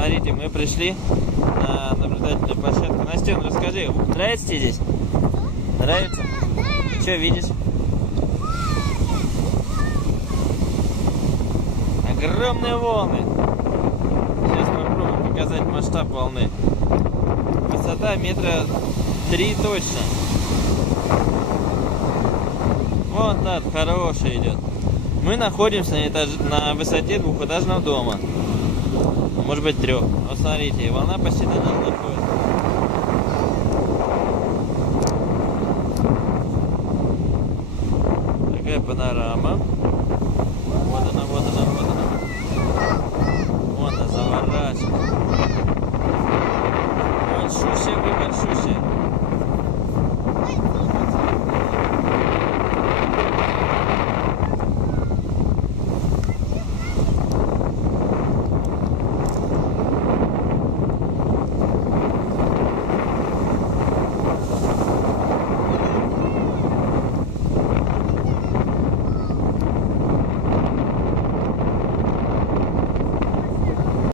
Смотрите, мы пришли на наблюдательную площадку. Настен, расскажи, нравится тебе здесь? Нравится? Что видишь? Огромные волны. Сейчас попробую показать масштаб волны. Высота метра 3 точно. Вон так, хороший идет. Мы находимся на высоте двухэтажного дома. Может быть 3. Вот смотрите, волна почти на нас доходит. Такая панорама. Вот она, вот она, вот она.